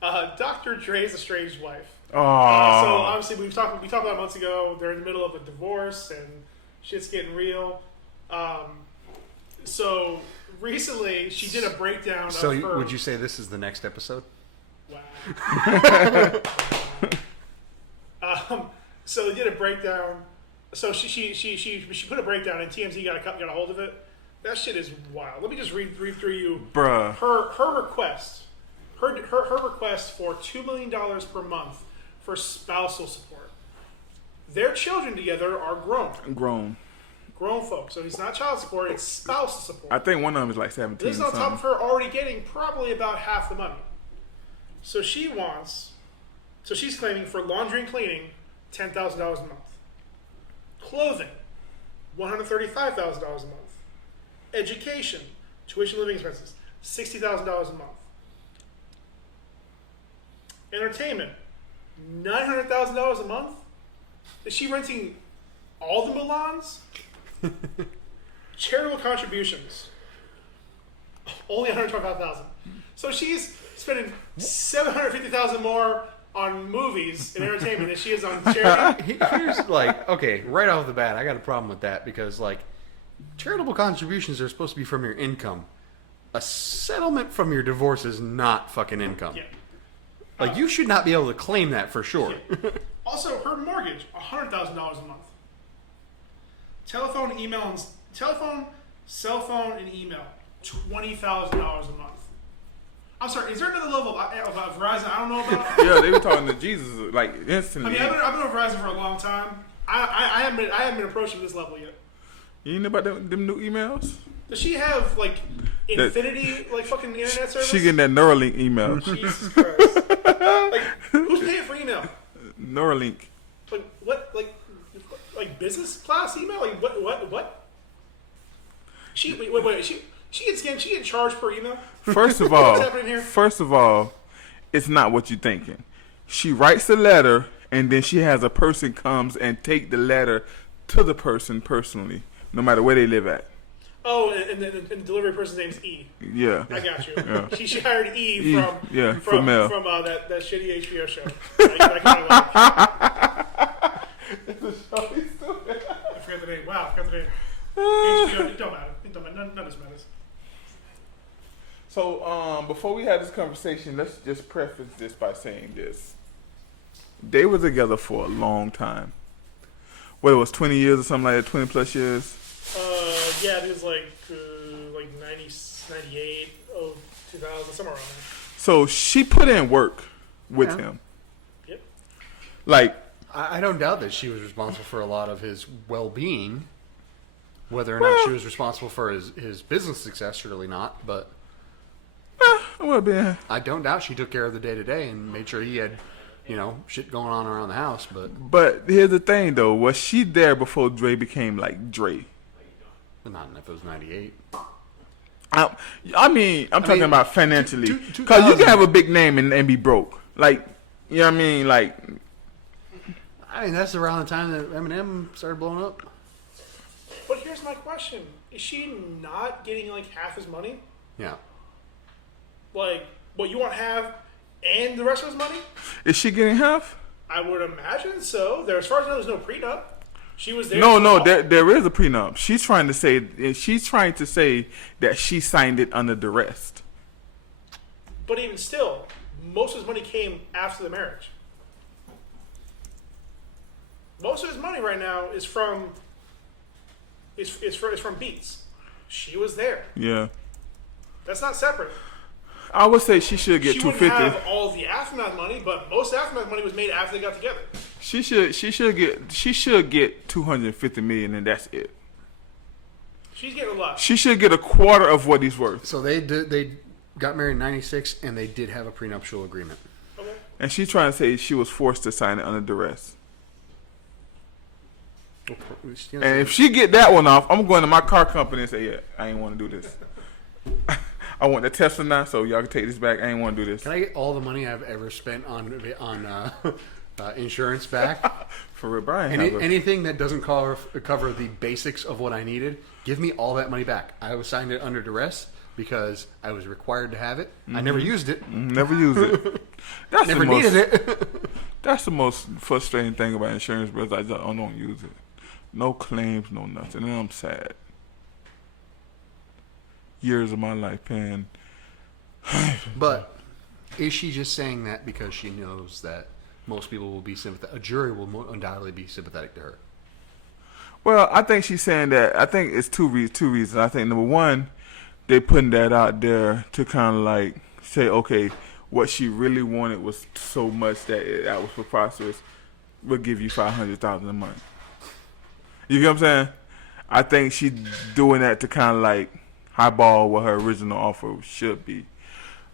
Dr. Dre's estranged wife. Oh. So obviously we talked about months ago. They're in the middle of a divorce and shit's getting real. So recently she did a breakdown. So of her... would you say this is the next episode? Wow. So they did a breakdown. So she put a breakdown and TMZ got a hold of it. That shit is wild. Let me just read through you. Bruh. Her request. Her request for $2 million per month for spousal support. Their children together are grown folks. So it's not child support, it's spousal support. I think one of them is like 17. This is on top of her already getting probably about half the money. So she's claiming for laundry and cleaning, $10,000 a month. Clothing, $135,000 a month. Education, tuition, living expenses, $60,000 a month. Entertainment, $900,000 a month. Is she renting all the Milans? Charitable contributions, only $125,000. So she's spending $750,000 more on movies and entertainment than she is on charity. Here's okay, right off the bat, I got a problem with that because charitable contributions are supposed to be from your income. A settlement from your divorce is not fucking income. Yeah. You should not be able to claim that for sure. Yeah. Also, her mortgage, $100,000 a month. Telephone, cell phone, and email, $20,000 a month. I'm sorry, is there another level of Verizon I don't know about? Yeah, they were talking to Jesus instantly. I mean, I've been on Verizon for a long time. I haven't been approaching this level yet. You know about them new emails? Does she have infinity fucking internet service? She getting that Neuralink email. Jesus Christ! Who's paying for email? Neuralink. What? Business class email? What? She wait. She gets charged per email. First of all, it's not what you're thinking. She writes a letter and then she has a person comes and take the letter to the person personally, no matter where they live at. Oh, and the delivery person's name is E. Yeah, I got you. Yeah. She hired E from Mel. from that shitty HBO show. I forgot the name. Wow, I forgot the name. HBO. It don't matter. None of this matters. So, before we have this conversation, let's just preface this by saying this. They were together for a long time. What, it was 20 years or something like that, 20 plus years? Yeah, it was like 98, 2000, somewhere around there. So she put in work with him. Yep. I don't doubt that she was responsible for a lot of his well-being. Whether or not she was responsible for his business success, surely not, but... I don't doubt she took care of the day-to-day and made sure he had, shit going on around the house, But here's the thing, though. Was she there before Dre became, like, Dre? Not if it was 98. I'm talking about financially. Because you can have a big name and be broke. Like, you know what I mean? Like... that's around the time that Eminem started blowing up. But here's my question. Is she not getting, half his money? Yeah. What, you want half and the rest of his money? Is she getting half? I would imagine so. As far as I know, there's no prenup. She was there. No, there is a prenup. She's trying to say that she signed it under duress. But even still, most of his money came after the marriage. Most of his money right now is from Beats. She was there. Yeah. That's not separate. I would say she should get $250. She wouldn't have all the aftermath money, but most aftermath money was made after they got together. She should get $250 million, and that's it. She's getting a lot. She should get a quarter of what he's worth. So they got married in '96, and they did have a prenuptial agreement. Okay. And she's trying to say she was forced to sign it under duress. And if she get that one off, I'm going to my car company and say, yeah, I ain't want to do this. I want the Tesla now, so y'all can take this back. I ain't want to do this. Can I get all the money I've ever spent on insurance back? For real, Brian. Anything that doesn't cover the basics of what I needed, give me all that money back. I was signed it under duress because I was required to have it. Mm-hmm. I never used it. Never used it. That's Never the most, needed it. That's the most frustrating thing about insurance, bro. I don't use it. No claims, no nothing, and I'm sad. Years of my life paying. But is she just saying that because she knows that most people will be sympathetic? A jury will undoubtedly be sympathetic to her. Well, I think she's saying that. I think it's two reasons. I think number one, they putting that out there to kind of like say, okay, what she really wanted was so much that was preposterous. We'll give you $500,000 a month. You get what I'm saying? I think she's doing that to kind of like highball what her original offer should be.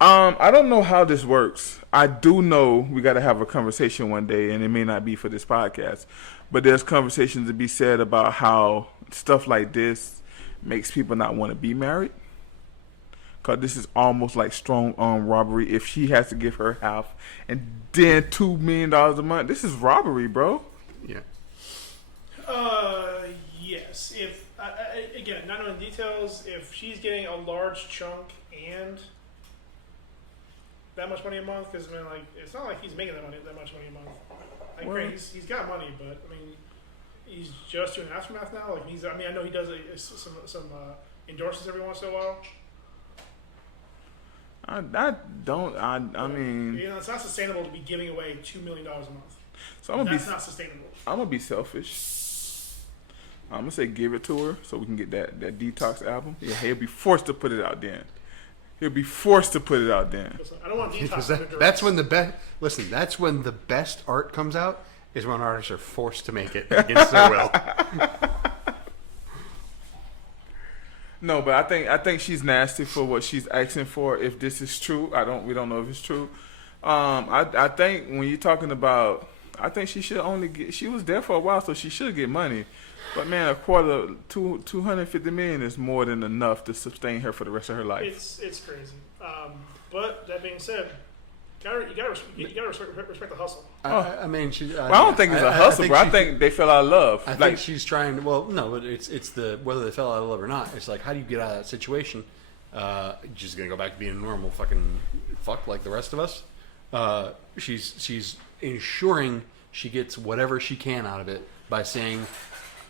I don't know how this works. I do know we got to have a conversation one day, and it may not be for this podcast, but there's conversations to be said about how stuff like this makes people not want to be married. Because this is almost like strong arm robbery. If she has to give her half and then $2 million a month, this is robbery, bro. Yeah. Yes. If again, not knowing the details, if she's getting a large chunk and that much money a month, because I mean, like, it's not like he's making that much money a month. Like, Well, great, he's got money, but I mean, he's just doing aftermath now. Like, I know he does some endorsements every once in a while. I mean, You know, it's not sustainable to be giving away $2 million a month. so I'm That's not sustainable. gonna be selfish. I'm gonna say give it to her so we can get that detox album. Yeah, he'll be forced to put it out then. Listen, I don't want to Because detox. that's when the best. Listen, that's when the best art comes out. Is when artists are forced to make it against their will. No, but I think she's nasty for what she's asking for. If this is true, we don't know if it's true. I think when you're talking about, I think she should only get. She was there for a while, so she should get money. But man, $250 million is more than enough to sustain her for the rest of her life. It's crazy. But that being said, you gotta respect the hustle. I mean, I don't think it's a hustle, bro. I think they fell out of love. I think she's trying to. Well, no, but it's the whether they fell out of love or not. It's like, how do you get out of that situation? Just gonna go back to being a normal fucking fuck like the rest of us. She's ensuring she gets whatever she can out of it by saying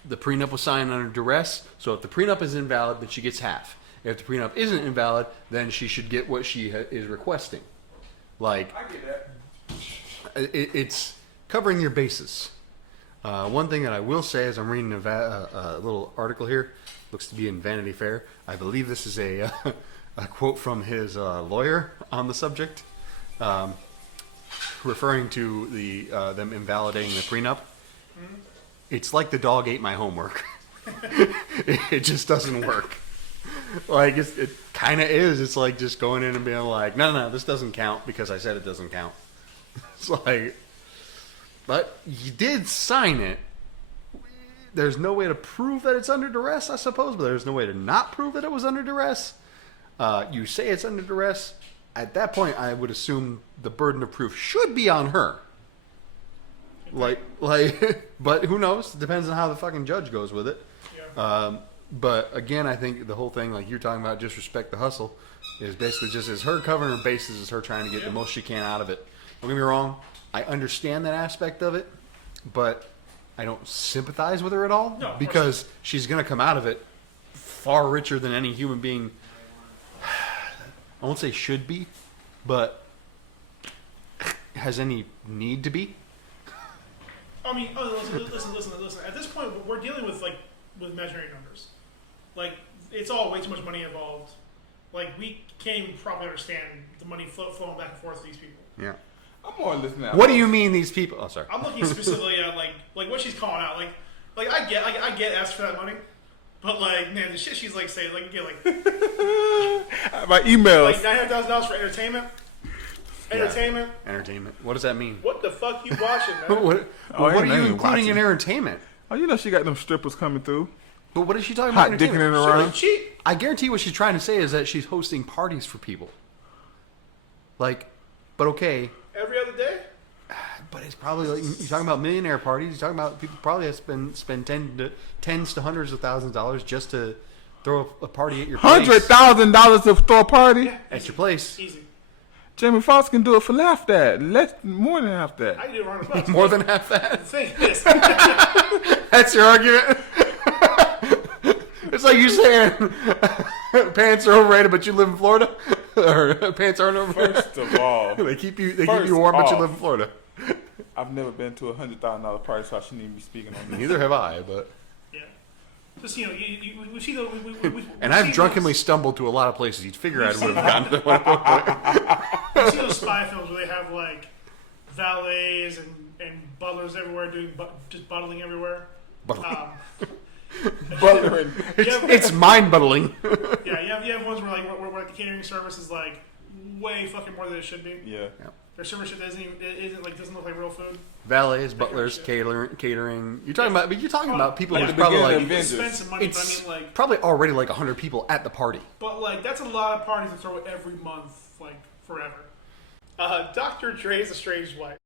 the prenup was signed under duress. So if the prenup is invalid, then she gets half. If the prenup isn't invalid, then she should get what she is requesting. Like, I get that. It's covering your bases. One thing that I will say is I'm reading a little article here. Looks to be in Vanity Fair. I believe this is a quote from his lawyer on the subject, referring to them invalidating the prenup. It's like the dog ate my homework. It just doesn't work. Like, it kind of is. It's like just going in and being like, no, this doesn't count because I said it doesn't count. It's like, but you did sign it. There's no way to prove that it's under duress, I suppose, but there's no way to not prove that it was under duress. You say it's under duress. At that point, I would assume the burden of proof should be on her. Like, but who knows? Depends on how the fucking judge goes with it. Yeah. But again, I think the whole thing, like you're talking about, just respect the hustle, is basically just as her covering her bases, is her trying to get the most she can out of it. Don't get me wrong, I understand that aspect of it, but I don't sympathize with her at all, No, because she's going to come out of it far richer than any human being. I won't say should be, but has any need to be. I mean, listen. At this point, we're dealing with with measuring numbers. Like, it's all way too much money involved. Like, we can't even probably understand the money flowing back and forth to these people. Yeah. I'm more listening. What do you mean these people? Oh, sorry. I'm looking specifically at like what she's calling out. Like I get asked for that money, but like, man, the shit she's like saying, like, you get like my emails. like $900,000 for entertainment. Entertainment. Entertainment. What does that mean? What the fuck you watching, man? What are you including watching. in entertainment? Oh, you know she got them strippers coming through. But what is she talking about? Hot dicking it Shit, around. like, cheap. I guarantee what she's trying to say is that she's hosting parties for people. Like, but okay. Every other day. But it's probably like, you're talking about millionaire parties. You're talking about people probably have spend tens to hundreds of thousands of dollars just to throw a party at your place. $100,000 to throw a party. Yeah, At your place. Easy. Jamie Foxx can do it for half that. More than half that. I do $100. More than half that. The thing is, That's your argument. It's like you saying pants are overrated, but you live in Florida, or pants aren't overrated. First of all, They keep you warm, but you live in Florida. I've never been to $100,000 party, so I shouldn't even be speaking on this. Neither have I, but. yeah. Just we see the. And I've drunkenly stumbled to a lot of places. You'd figure I would have gotten to that. You see those spy films where they have like valets and butlers everywhere doing just buttling everywhere. Butlering. It's mind-boggling. Yeah, you have ones where like the catering service is like way fucking more than it should be. Yeah. Their service shit doesn't look like real food. Valets, butlers, catering. You're talking about people who's the probably beginning like of spend some money, but I it's mean like, probably already like 100 people at the party. but like that's a lot of parties to throw every month, like forever. Dr. Dre's estranged wife.